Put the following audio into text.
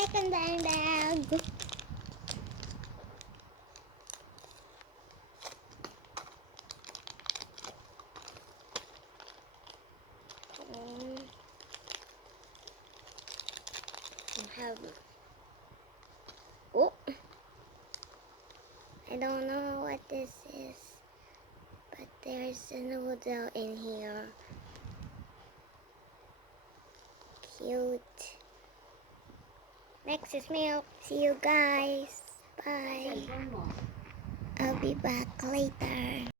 second bag. Oh, I don't know what this is, but there's a noodle in here. Cute. Next is milk. See you guys. Bye. I'll be back later.